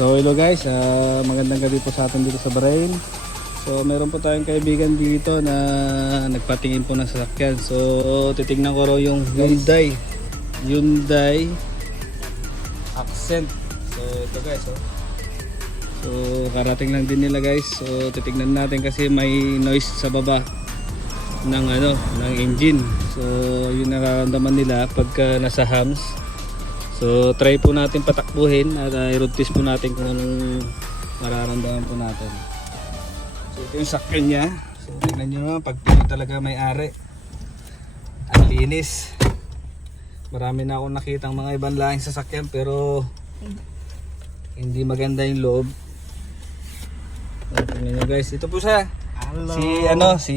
So hello guys, magandang gabi po sa atin dito sa Bahrain. So meron po tayong kaibigan dito na nagpatingin po ng sasakyan. So titignan ko raw yung Hyundai Accent. So ito guys, so karating lang din nila guys. So titignan natin kasi may noise sa baba ng ng engine. So yun nararamdaman nila pagka nasa hams. So try po natin patakbuhin at i-road test po natin kung anong mararamdaman po natin. So ito yung sakyan niya. So tingnan nyo naman, pag pili talaga may-ari. Ang linis. Marami na akong nakitang mga ibang lahing sasakyan pero hindi maganda yung loob. So, tingnan nyo guys, ito po siya. Hello. Si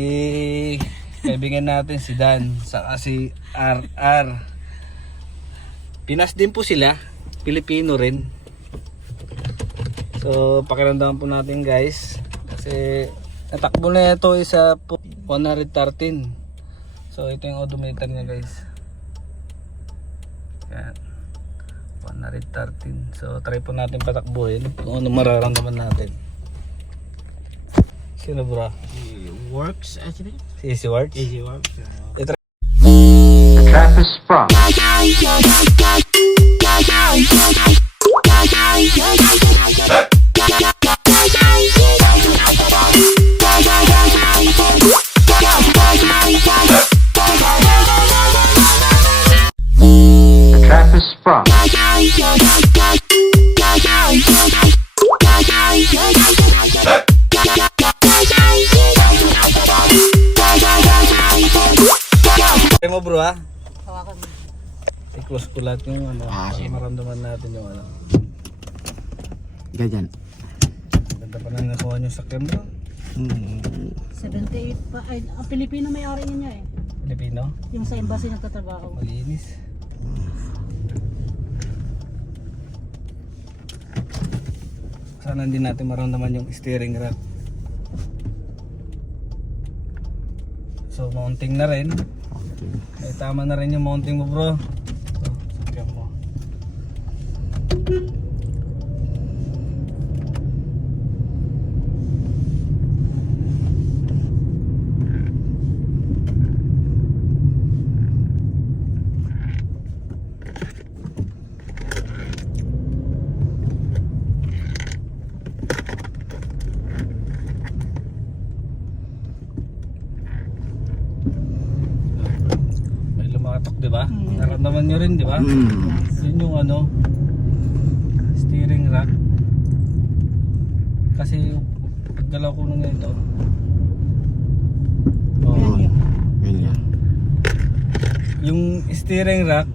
kaibigan natin si Dan, saka si RR. Pinas din po sila, Pilipino rin. So pakiramdaman po natin guys, kasi natakbo na ito isa po 113. So ito yung odometer niya guys. Yan, 113. So try po natin patakbuhin kung ano mararamdaman natin. Sino bro? Works actually. Si Easy Works? Easy works. The trap is sprung. The trap is sprung. Try mo bro ha? Hawakan mo. I-close ko lahat yung sige. maramdaman natin yung Ganyan. Ganda pa lang nakuha nyo sa camera. 78 pa. Ay, ang Pilipino may-ari niya eh. Pilipino, Yung sa embassy nagtatrabaho. malinis. Sana hindi natin maramdaman yung steering rack. So mounting na rin. Ay, tama na rin yung mounting mo bro. So, sakyan mo. May lumatok, di ba? Naramdaman nyo rin, di ba? Yun yung steering rack. Kasi paggalaw ko nung ito. Oh, Ganyan. yung steering rack,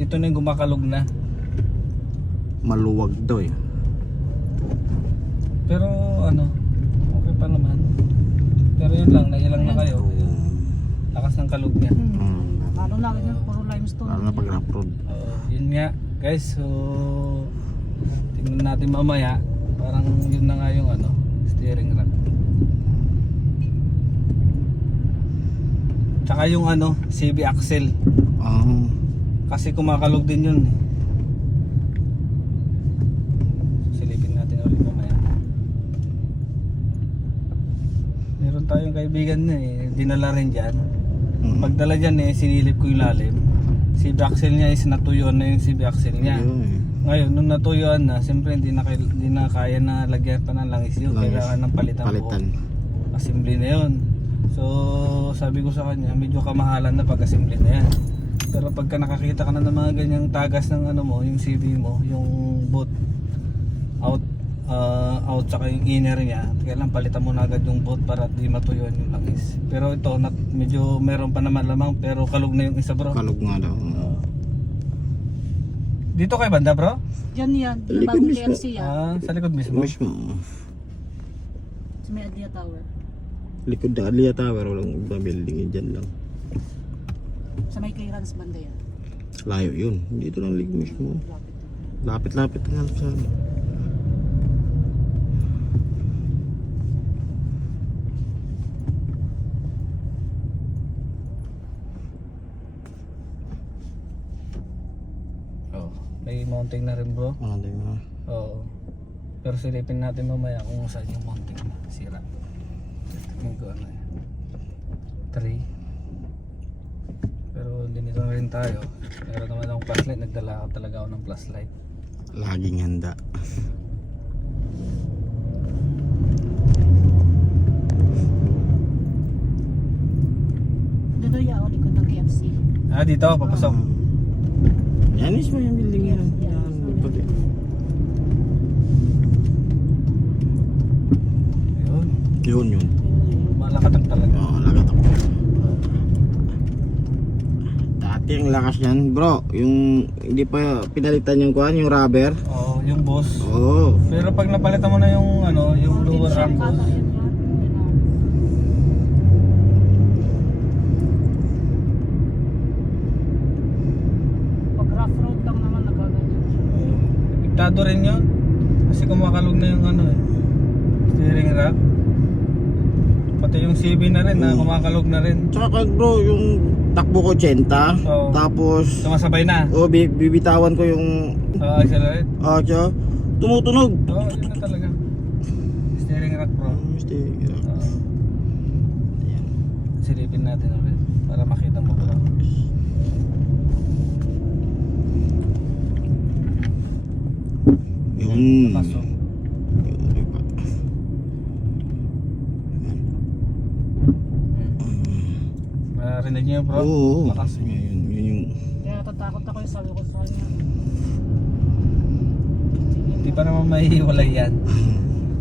ito na yung gumakalog na. Maluwag daw eh. Pero okay pa naman. Pero yun lang, nailang na kayo. Lakas ng kalog niya. Lalo na yun, puro limestone. Lalo na pag road. Yun nga guys, so tingnan natin mamaya. Parang yun na nga yung steering rack. Tsaka yung CB axle. Kasi kumakalog din yun. Silipin natin ulit mamaya. Meron tayong kaibigan na dinala rin dyan. Pagdala dyan sinilip ko yung lalim. CB axle niya is natuyuan na yung CB axle niya. Ngayon nung natuyuan na, siyempre hindi na kaya na lagyan pa ng langis yun. Kailangan ng palitan po. Assembly na yun. So sabi ko sa kanya, medyo kamahalan na pag-assembly na yan. Pero pagka nakakita ka na ng mga ganyang tagas ng yung CB mo, yung boot out saka yung inner niya, kailangan palitan mo na agad yung boot para di matuyuan yung langis. Pero ito, medyo meron pa naman lamang pero kalog na yung isa bro. Kalog nga daw. Dito kay banda bro? Diyan yan, yung bagong KLC yan. Sa likod mismo. Sa may Adia Tower. Likod na Alia Tower, walang ibang building dyan lang. Sa may clearance banda yan. Layo yun. Dito lang likod mismo. Lapit-lapit nga sa May mounting na rin bro. Ano din mo? Oo. Pero silipin natin mamaya kung saan yung mounting na sira. Tingnan ko ano yan. 3. Pero linito na rin tayo. Meron naman akong flashlight. Nagdala ako talaga ako ng flashlight. Laging handa. Dito ya, likod ng KFC. Ah, dito, papasok. Yan mismo yung building yan. Yes, Yan, pati. Ayun. Yun. Malakatak talaga. Oo, lagat ako. Dati ang lakas yan, bro. Yung hindi pa pinalitan yung kuhan, yung rubber. Oo, yung boss. Oo. Pero pag napalitan mo na yung ano, yung lower arm boss. Pag rough road lang naman nagaganyan. Epektado rin yun. Kasi kumakalog na yung ano eh. Steering rack. Pati yung CB na rin na kumakalog na rin. Tsaka bro, yung takbo ko 80. Oo. Tapos, Sumasabay na. bibitawan ko yung Accelerate. tsaka tumutunog. Oo, yun na talaga. Steering rack bro. Silipin natin ulit para makita mo bro. Yun. Pasok. Marinig niyo bro? Oo. Lakas. Yun yung Kaya natatakot ako yung sabi ko sa kanya. Hindi pa naman mahihiwalay yan.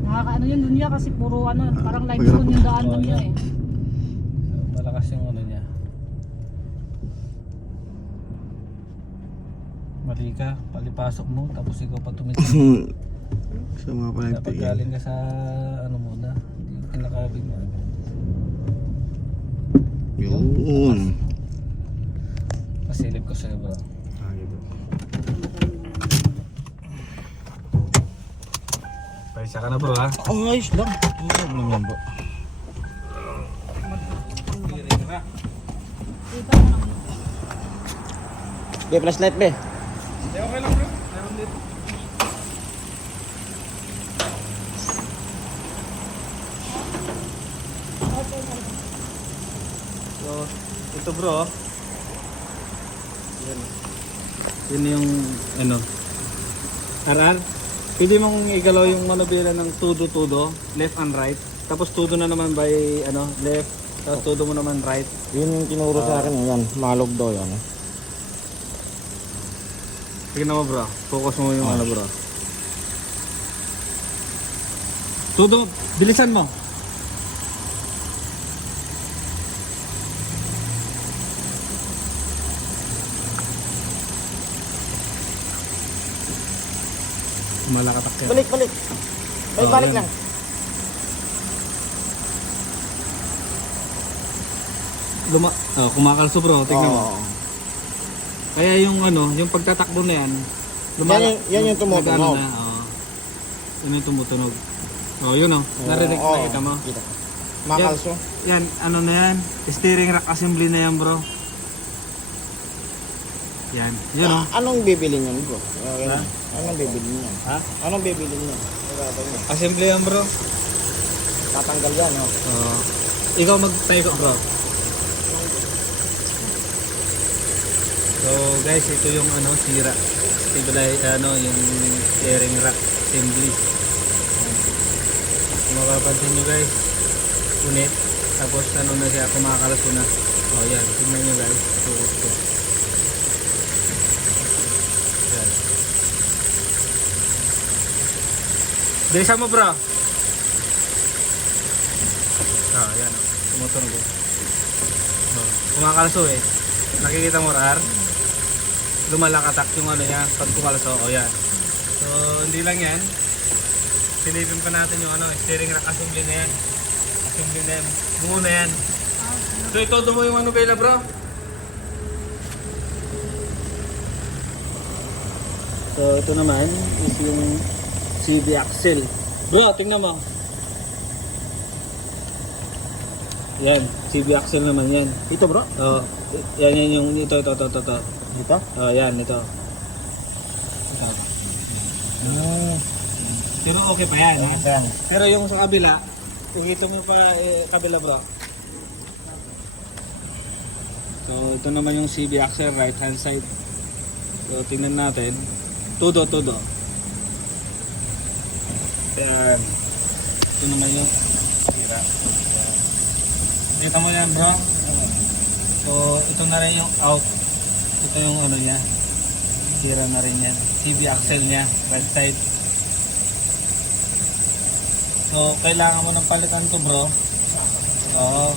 Nakakaano yun dun niya kasi puro ano, parang limestone yung daan dun niya eh. Malakas yung ano niya. Mali ka, palipasok mo tapos ikaw pa tumitingin. sa mga Dapat panagtigil. galing ka sa ano muna, yung kinakabig mo. Yun. Masilip ko sa'yo bro. Paisa ka na bro ha? Oh, ayos lang. Ayos lang yan bro. Iba na lang. Be, flashlight be. Okay lang bro, meron dito. So, ito bro. Yan. Yun yung ano. RR. Pwede mong igalaw yung manubela ng tudo-tudo, left and right. Tapos tudo na naman by ano, left. Tapos tudo mo naman right. Yun yung tinuro sa akin. Yan, malog daw yan. Tingnan mo bro. Focus mo yung ano bro. Tudo, bilisan mo. Malakatak yan. Balik. Balik yan. lang. Kumakalso bro, tingnan mo. Oo. Kaya yung ano, yung pagtatakbo na yan, Yan yung tumutunog. nag-ano na, yun yung tumutunog. Oh, yun oh, narinig Oo, nakita mo. kita. Makalso. Yan, ano na yan, steering rack assembly na yan bro. Yan, yun oh. Anong bibili niyan bro? Ha? Anong bibili niyan? Ha? Anong bibili niyan? Assembly yan bro. Tatanggal yan, oh. Ikaw magtayo bro. So guys, ito yung ano, sira. Ito na ano, yung steering rack assembly. Kung mapapansin nyo guys, punit. Tapos ano na siya, kumakalaso na. O yan, tingnan nyo guys. Focus ko. Yan. Bilisan mo bro. Yan o. Tumutunog o. Kumakalaso eh. Nakikita mo rar? Lumalakatak yung ano yan pag kumalaso. O yan. So hindi lang yan. Silipin pa natin yung ano, steering rack assembly na yan. Assembly na yan. Buo na yan. So ito mo yung ano bela bro. So ito naman is yung CB axle. Bro, tingnan mo. Yan, CB axle naman yan. Ito bro? Oh, yan yung ito. Dito? Oh, yan ito. Pero okay pa yan, ha? Yan. Pero yung sa kabila, tingito mo pa kabila bro. So ito naman yung CB axle right hand side. So tingnan natin. Tudo. Ayan. Ito naman yung sira. Kita mo yan bro. So ito na rin yung out. Ito yung ano niya. Sira na rin yan. CB axle niya right side. So, kailangan mo ng palitan to bro. Oo.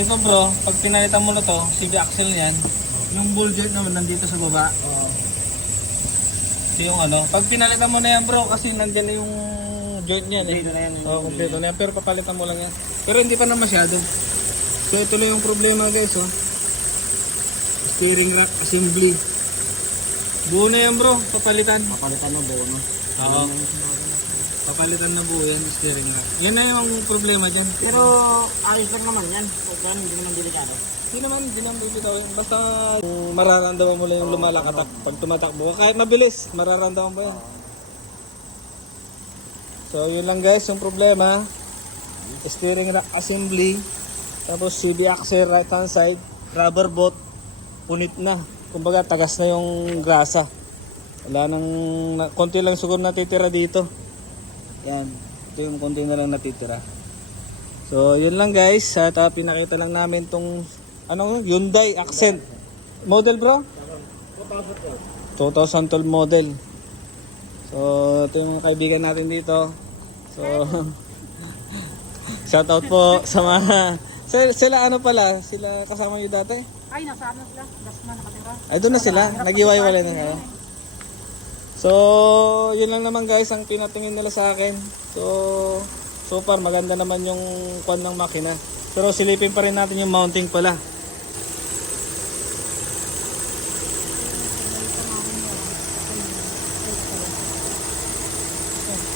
Ito bro, pag pinalitan mo na to, CB axle niyan, yung ball joint naman nandito sa baba. Ito yung ano, pag pinalitan mo na yan bro, kasi nandyan na yung joint niyan eh. Dito na yan. Oo, kompleto na yan, pero papalitan mo lang yan. Pero hindi pa na masyado. So, ito lang yung problema guys, oh. Steering rack assembly. Buo na yan bro, papalitan. Papalitan mo buo, no? Oo. Papalitan na buo yan, steering rack. Yan na yung problema dyan. Pero, ayos lang naman yan. Huwag yan, hindi naman delikado. Hindi naman bibitawin. Basta mararamdaman mo lang yung lumalakatak. Pag tumatakbo ka, kahit mabilis, mararamdaman mo yan. So yun lang guys, yung problema. Steering rack assembly. Tapos CB axle right hand side. Rubber boat. Punit na. Kumbaga tagas na yung grasa. Wala nang, konti lang siguro natitira dito. Yan. Ito yung konti na lang natitira. So yun lang guys. At pinakita lang namin tong Hyundai Accent. Model bro? 2012 model. So ito yung kaibigan natin dito. So shout out po sa mga sila ano pala, sila kasama niyo dati? Ay, nasa ano sila? Dasma nakatira. Ay doon na sila, nagiwaiwalay na sila. So yun lang naman guys ang pinatingin nila sa akin. So far maganda naman yung kwan ng makina. Pero silipin pa rin natin yung mounting pala.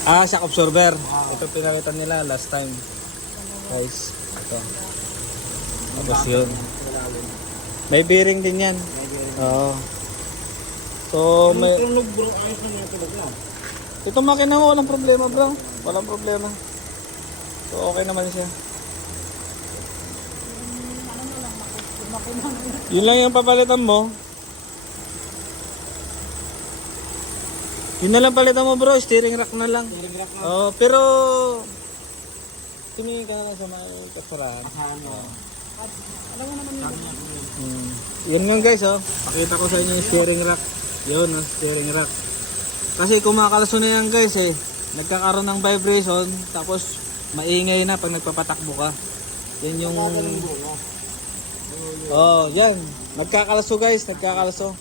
Shock absorber. Ito pinalitan nila last time. Guys, ito. Tapos yun. May bearing din yan. Oo. So, may... Tulog bro, ayos lang yung tulog lang. Ito makina mo, walang problema bro. Walang problema. So, okay naman siya. Yun lang yung papalitan mo. Yun na lang palitan mo bro, steering rack na lang. Oh, pero tumingin ka na lang sa mga kasarahan. Alam mo naman yun. Yun nga guys, oh. Pakita ko sa inyo yung steering rack. Yun, steering rack. Kasi kumakalaso na yan guys eh. Nagkakaroon ng vibration, tapos maingay na pag nagpapatakbo ka. Yan yung... Oh, yan. Nagkakalaso guys, nagkakalaso.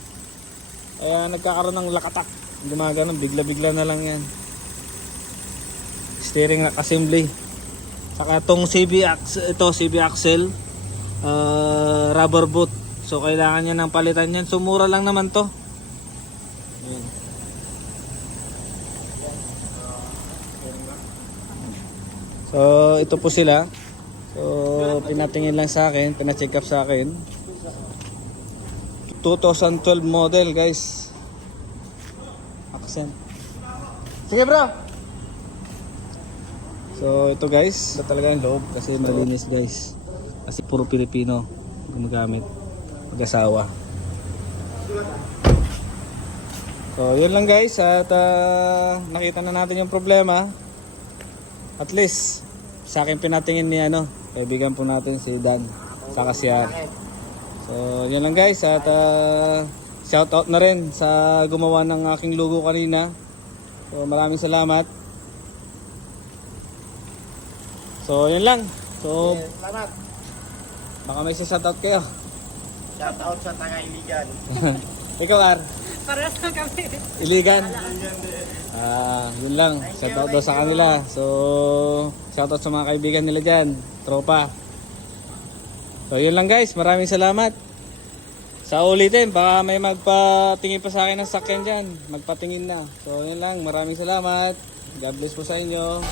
Kaya nagkakaroon ng lakatak. Gumagano, bigla-bigla na lang yan. Steering rack assembly. Saka itong CB axle, rubber boot. So kailangan niya ng palitan yan. So mura lang naman to. Ayan. So ito po sila. So pinatingin lang sa akin, pina-check up sa akin. 2012 model guys. Accent. Sige bro. So ito guys, ito talaga yung loob kasi malinis guys. Kasi puro Pilipino gumagamit, mag-asawa. So yun lang guys at nakita na natin yung problema. At least sa akin pinatingin ni kaibigan po natin si Dan saka si Ar. So yun lang guys at shout out na rin sa gumawa ng aking logo kanina. So maraming salamat. So yun lang. So Salamat. baka may shout out kayo. Shout out sa taga-Iligan. Ikaw Ar, Parehas na kami. Iligan. Yun lang. Shout out daw sa kanila. So shout out sa mga kaibigan nila dyan, tropa. So yun lang guys, maraming salamat. Sa ulitin, baka may magpatingin pa sa akin ng sakyan dyan. Magpatingin na. So yun lang, maraming salamat. God bless po sa inyo.